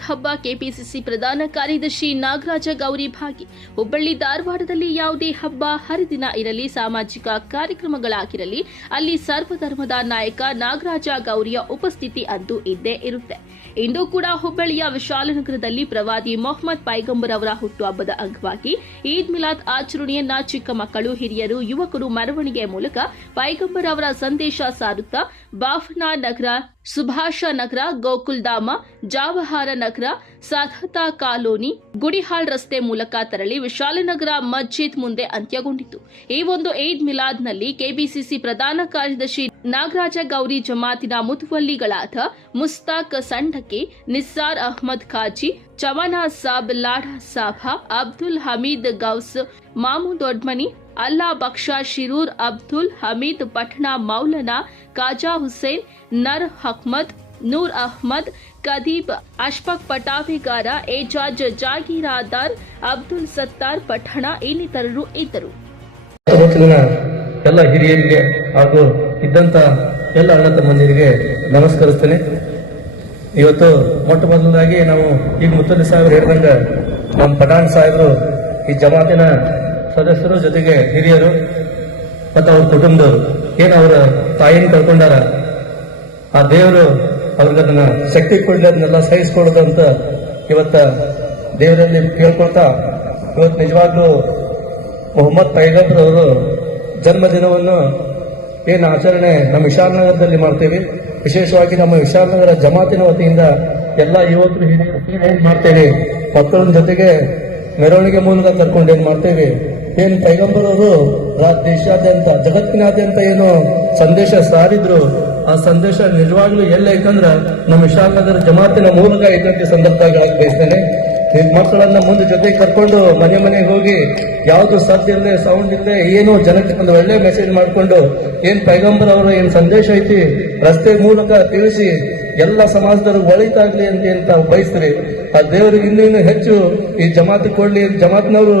ಮಿಲಾದ್ ಹಬ್ಬ ಕೆಪಿಸಿಸಿ ಪ್ರಧಾನ ಕಾರ್ಯದರ್ಶಿ ನಾಗರಾಜ ಗೌರಿ ಭಾಗಿ. ಹುಬ್ಬಳ್ಳಿ ಧಾರವಾಡದಲ್ಲಿ ಯಾವುದೇ ಹಬ್ಬ ಹರಿದಿನ ಇರಲಿ, ಸಾಮಾಜಿಕ ಕಾರ್ಯಕ್ರಮಗಳಾಗಿರಲಿ, ಅಲ್ಲಿ ಸರ್ವಧರ್ಮದ ನಾಯಕ ನಾಗರಾಜ ಗೌರಿಯ ಉಪಸ್ಥಿತಿ ಅಂತೂ ಇದ್ದೇ ಇರುತ್ತೆ. ಇಂದು ಕೂಡ ಹುಬ್ಬಳ್ಳಿಯ ವಿಶಾಲನಗರದಲ್ಲಿ ಪ್ರವಾದಿ ಮೊಹಮ್ಮದ್ ಪೈಗಂಬರ್ ಅವರ ಹುಟ್ಟುಹಬ್ಬದ ಅಂಗವಾಗಿ ಈದ್ ಮಿಲಾದ್ ಆಚರಣೆಯನ್ನ ಚಿಕ್ಕ ಮಕ್ಕಳು, ಹಿರಿಯರು, ಯುವಕರು ಮೆರವಣಿಗೆ ಮೂಲಕ ಪೈಗಂಬರ್ ಅವರ ಸಂದೇಶ ಸಾರುತ್ತಾ ಬಾಫನಾ ನಗರ, ಸುಭಾಷ ನಗರ, ಗೋಕುಲ್ಧಾಮ, ಜಾವಹಾರ ನಗರ, ಸಾಧತಾ ಕಾಲೋನಿ, ಗುಡಿಹಾಳ್ ರಸ್ತೆ ಮೂಲಕ ತೆರಳಿ ವಿಶಾಲನಗರ ಮಸ್ಜಿದ್ ಮುಂದೆ ಅಂತ್ಯಗೊಂಡಿತು. ಈ ಒಂದು ಈದ್ ಮಿಲಾದ್ನಲ್ಲಿ ಕೆಪಿಸಿಸಿ ಪ್ರಧಾನ ಕಾರ್ಯದರ್ಶಿ ನಾಗರಾಜ ಗೌರಿ ಜಮಾತಿನ ಮುತುವಲ್ಲಿಗಳಾದ ಮುಸ್ತಾಕ್ ಸಂಡಕಿ, ನಿಸ್ಸಾರ್ ಅಹ್ಮದ್ ಖಾಜಿ, ಚವಾನಾ ಸಾಬ್, ಲಾಡಾ ಸಾಬಾ, ಅಬ್ದುಲ್ ಹಮೀದ್ ಗೌಸ್, ಮಾಮೂದ್ ದೊಡ್ಮನಿ, ಅಲ್ಲಾ ಬಕ್ಷಾ ಶಿರೂರ್, ಅಬ್ದುಲ್ ಹಮೀದ್ ಪಠಣಾ, ಮೌಲನಾ ಕಾಜಾ ಹುಸೇನ್, ನರ್ ಅಹ್ಮದ್, ನೂರ್ ಅಹ್ಮದ್, ಕದೀಬ್, ಅಶ್ಫಾಕ್ ಪಟಾವೆಗಾರ, ಏಜಾಜ್ ಜಾಗೀರಾದಾರ್, ಅಬ್ದುಲ್ ಸತ್ತಾರ್ ಪಠಣ ಇನ್ನಿತರರು ಇದ್ದರು. ಎಲ್ಲ ಹಿರಿಯರಿಗೆ ಹಾಗೂ ಇದ್ದಂತ ಎಲ್ಲ ಅಣ್ಣ ತಮ್ಮಂದಿರಿಗೆ ನಮಸ್ಕರಿಸ್ತೇನೆ. ಇವತ್ತು ಮೊಟ್ಟ ಮೊದಲದಾಗಿ ನಾವು ಈಗ ಮುತ್ತಲಿ ಸಾಹೇಬರು ಹೇಳಿದಂಗ ನಮ್ಮ ಪಠಾಣ್ ಸಾಹೇಬರು ಈ ಜಮಾತಿನ ಸದಸ್ಯರು, ಜೊತೆಗೆ ಹಿರಿಯರು ಮತ್ತು ಅವ್ರ ಕುಟುಂಬದವರು ಏನು ಅವರ ತಾಯಿನ ಕಳ್ಕೊಂಡಾರ, ಆ ದೇವರು ಅವ್ರಿಗೆ ಅದನ್ನ ಶಕ್ತಿ ಕೊಡಲಿ, ಅದನ್ನೆಲ್ಲ ಸಹಿಸ್ಕೊಡೋದು ಅಂತ ಇವತ್ತ ದೇವರಲ್ಲಿ ಕೇಳ್ಕೊಳ್ತಾ, ಇವತ್ತು ನಿಜವಾಗ್ಲೂ ಮೊಹಮ್ಮದ್ ಪೈಗಂಬರ್ ಅವರು ಜನ್ಮದಿನವನ್ನು ಏನು ಆಚರಣೆ ನಮ್ಮ ವಿಶಾಲನಗರದಲ್ಲಿ ಮಾಡ್ತೇವೆ. ವಿಶೇಷವಾಗಿ ನಮ್ಮ ವಿಶಾಲನಗರ ಜಮಾತಿನ ವತಿಯಿಂದ ಎಲ್ಲ ಯುವಕರು, ಹಿರಿಯರು ಏನ್ ಮಾಡ್ತೇವೆ, ಮಕ್ಕಳ ಜೊತೆಗೆ ಮೆರವಣಿಗೆ ಮೂಲಕ ಕರ್ಕೊಂಡು ಏನ್ ಮಾಡ್ತೇವೆ, ಏನ್ ಪೈಗಂಬರ್ ಅವರು ದೇಶಾದ್ಯಂತ, ಜಗತ್ತಿನಾದ್ಯಂತ ಏನು ಸಂದೇಶ ಸಾರಿದ್ರು, ಆ ಸಂದೇಶ ನಿಜವಾಗ್ಲೂ ಎಲ್ಲೈತಂದ್ರ ನಮ್ಮ ವಿಶಾಲನಗರ ಜಮಾತಿನ ಮೂಲಕ ಇದ್ದಂತೆ ಸಂದರ್ಭದಾಗ ಬಯಸ್ತೇನೆ. ಮಕ್ಕಳನ್ನ ಮುಂದೆ ಜೊತೆಗೆ ಕರ್ಕೊಂಡು ಮನೆ ಮನೆಗೆ ಹೋಗಿ ಯಾವ್ದು ಸದ್ದು ಇಲ್ಲದೆ, ಸೌಂಡ್ ಇಲ್ಲದೆ, ಏನು ಜನಕ್ಕೆ ಒಂದು ಒಳ್ಳೆ ಮೆಸೇಜ್ ಮಾಡ್ಕೊಂಡು ಏನ್ ಪೈಗಂಬರ್ ಅವರ ಏನ್ ಸಂದೇಶ ಐತಿ ರಸ್ತೆ ಮೂಲಕ ತಿಳಿಸಿ ಎಲ್ಲ ಸಮಾಜದವ್ರಿಗೆ ಒಳಿತಾಗ್ಲಿ ಅಂತ ಬಯಸ್ತೀರಿ. ಆ ದೇವರಿಗೆ ಇನ್ನೂ ಹೆಚ್ಚು ಈ ಜಮಾತ್ ಕೊಡ್ಲಿ. ಜಮಾತ್ನವರು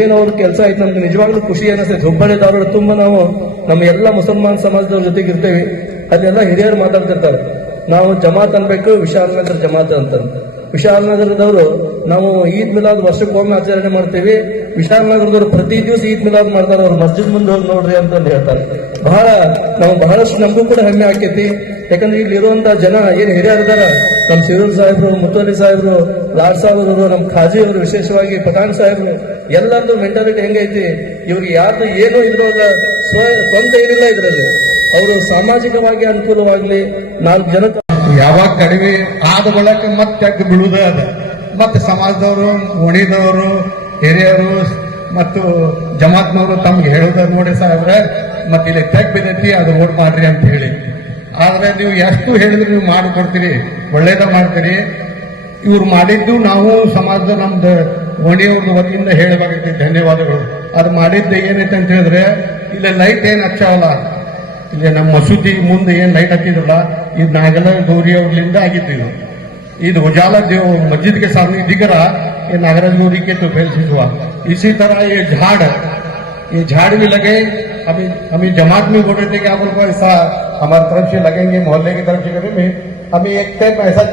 ಏನು ಅವ್ರ ಕೆಲಸ ಐತೆ ಅಂತ ನಿಜವಾಗ್ಲೂ ಖುಷಿ ಅನಿಸ್ತೈತೆ. ಹುಬ್ಬಳ್ಳಿ ಧಾರವಾಡ ತುಂಬಾ ನಾವು ನಮ್ಮ ಎಲ್ಲ ಮುಸಲ್ಮಾನ್ ಸಮಾಜದವ್ರ ಜೊತೆಗೆ ಇರ್ತೇವೆ. ಅಲ್ಲೆಲ್ಲ ಹಿರಿಯರು ಮಾತಾಡ್ತಿರ್ತಾರೆ, ನಾವು ಜಮಾತ್ ಅನ್ಬೇಕು, ವಿಶಾಲನಗರ ಜಮಾತ್ ಅಂತ. ವಿಶಾಲನಗರದವರು ನಾವು ಈದ್ ಮಿಲಾದ್ ವರ್ಷಕ್ಕೊಮ್ಮೆ ಆಚರಣೆ ಮಾಡ್ತೇವೆ. ವಿಶಾಲನಗರದವರು ಪ್ರತಿ ದಿವಸ ಈದ್ ಮಿಲಾದ್ ಮಾಡ್ತಾರೆ. ಅವ್ರು ಮಸ್ಜಿದ್ ಮುಂದೆ ಹೋಗಿ ನೋಡ್ರಿ ಅಂತ ಹೇಳ್ತಾರೆ. ನಾವು ಬಹಳಷ್ಟು ನಮಗೂ ಕೂಡ ಹೆಮ್ಮೆ ಆಕೈತಿ. ಯಾಕಂದ್ರೆ ಇಲ್ಲಿ ಇರುವಂತ ಜನ ಏನ್ ಹಿರಿಯರಿದಾರ, ನಮ್ಮ ಶಿರೂರ್ ಸಾಹೇಬ್ರು, ಮುತ್ತೋಲಿ ಸಾಹೇಬ್ರು, ಲಾಡ್ ಸಾಹೇಬ್ರು, ನಮ್ಮ ಖಾಜಿ ಅವರು, ವಿಶೇಷವಾಗಿ ಪಠಾಣ್ ಸಾಹೇಬ್ರು, ಎಲ್ಲರದ್ದು ಮೆಂಟಾಲಿಟಿ ಹೆಂಗೈತಿ, ಇವ್ರಿಗೆ ಯಾರ್ದು ಏನೂ ಇದ್ರೊಳಗ ಸ್ವಂತ ಏನಿಲ್ಲ ಇದ್ರಲ್ಲಿ. ಅವರು ಸಾಮಾಜಿಕವಾಗಿ ಅನುಕೂಲವಾಗ್ಲಿ, 4 ಜನ ಯಾವಾಗ ಕಡಿಮೆ ಆದ ಬಳಕ ಮತ್ತೆ ಬೀಳುವುದ ಅದ. ಮತ್ತೆ ಸಮಾಜದವರು, ಓಣಿದವರು, ಹಿರಿಯರು ಮತ್ತು ಜಮಾತ್ನವರು ತಮ್ಗೆ ಹೇಳೋದ ನೋಡಿ ಸಾಹೇಬ್ರೆ, ಮತ್ತೆ ಇಲ್ಲಿ ತೆಗ್ ಬಿದ್ದೈತಿ, ಅದು ಓಟ್ ಮಾಡ್ರಿ ಅಂತ ಹೇಳಿ. ಆದ್ರೆ ನೀವು ಎಷ್ಟು ಹೇಳಿದ್ರೆ ನೀವು ಮಾಡಿಕೊಡ್ತೀರಿ, ಒಳ್ಳೇದ ಮಾಡ್ತೀರಿ. ಇವ್ರು ಮಾಡಿದ್ದು ನಾವು ಸಮಾಜದ ನಮ್ದು ಓಣಿಯವ್ರದ್ದು ವತಿಯಿಂದ ಹೇಳಬೇಕಾಗ್ತೈತಿ, ಧನ್ಯವಾದಗಳು. ಅದು ಮಾಡಿದ್ದು ಏನೈತೆ ಅಂತ ಹೇಳಿದ್ರೆ, ಇಲ್ಲಿ ಲೈಟ್ ಏನು ಹಚ್ಚಾವಲ್ಲ, ಇಲ್ಲಿ ನಮ್ಮ ಮಸೂದಿ ಮುಂದೆ ಏನ್ ಲೈಟ್ ಹಚ್ಚಿದ್ರಲ್ಲ, ಇದು ನಾಗಲ ಗೌರಿ ಅವ್ರಲಿಂದ ಆಗಿದ್ದು. ಇದು उजाला जो मस्जिद के सामने दिख रहा, ये नागराज गौरी के तो फेल से हुआ. इसी तरह ये झाड़ भी लगे. अभी जमात में बोल रहे थे कि आप लोग ऐसा हमारी तरफ से लगेंगे, मोहल्ले की तरफ से करेंगे. हमें एक टाइम ऐसा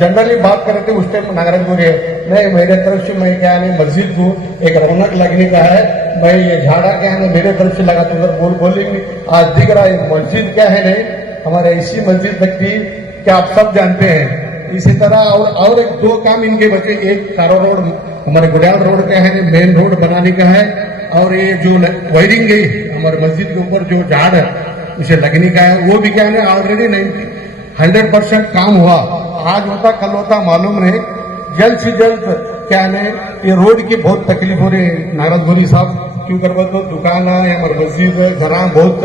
जनरली बात कर रहे थे, उस टाइम नागराज गौरी है नहीं, मेरे तरफ से मैं क्या है मस्जिद को एक रौनक लगने का है, मैं ये झाड़ा क्या है मेरे तरफ से लगा तो उधर बोलेंगे. आज दिख रहा है मस्जिद क्या है नहीं, हमारे ऐसी मस्जिद लगती कि आप सब जानते हैं. इसी तरह और एक 2 काम इनके बचे. एक कारो रोड, हमारे गुडियाल रोड का है, मेन रोड बनाने का है. और ये जो वायरिंग गई हमारे मस्जिद के ऊपर जो झाड़ है उसे लगने का है, वो भी क्या है ऑलरेडी 100% काम हुआ. आज होता कल होता मालूम नहीं. जल्द से जल्द क्या है ये रोड की बहुत तकलीफ हो रही है. नागराज गौरी साहब क्यों कर बोल तो दुकान है, हमारे मस्जिद है, घर बहुत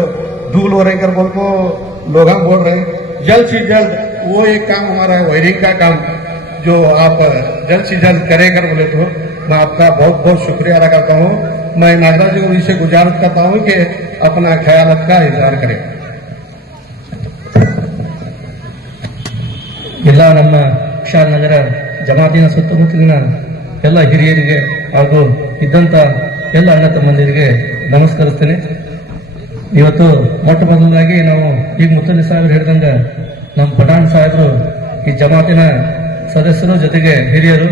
धूल हो रहे कर बोल को लोग बोल रहे. जल्द से जल्द वो एक काम हमारा है, वायरिंग का काम, जो आप जल्द से जल्द करें कर बोले तो मैं आपका बहुत बहुत शुक्रिया अदा करता हूँ. मैं नागराज गौरी से गुजारिश करता हूँ कि अपना ख्याल का इजहार करें. ಎಲ್ಲ ನಮ್ಮ ವಿಶಾಲನಗರ ಜಮಾತಿನ ಸುತ್ತಮುತ್ತಲಿನ ಎಲ್ಲ ಹಿರಿಯರಿಗೆ ಹಾಗೂ ಇದ್ದಂತ ಎಲ್ಲ ಅಣ್ಣ ತಮ್ಮಂದಿರಿಗೆ ನಮಸ್ಕರಿಸ್ತೇನೆ. ಇವತ್ತು ಮೊಟ್ಟ ಮೊದಲಾಗಿ ನಾವು ಈಗ ಮುತ್ತಲಿ ಸಾಹೇಬ್ರು ಹೇಳಿದಂಗ ನಮ್ಮ ಪಠಾಣ್ ಸಾಹೇಬರು ಈ ಜಮಾತಿನ ಸದಸ್ಯರು ಜೊತೆಗೆ ಹಿರಿಯರು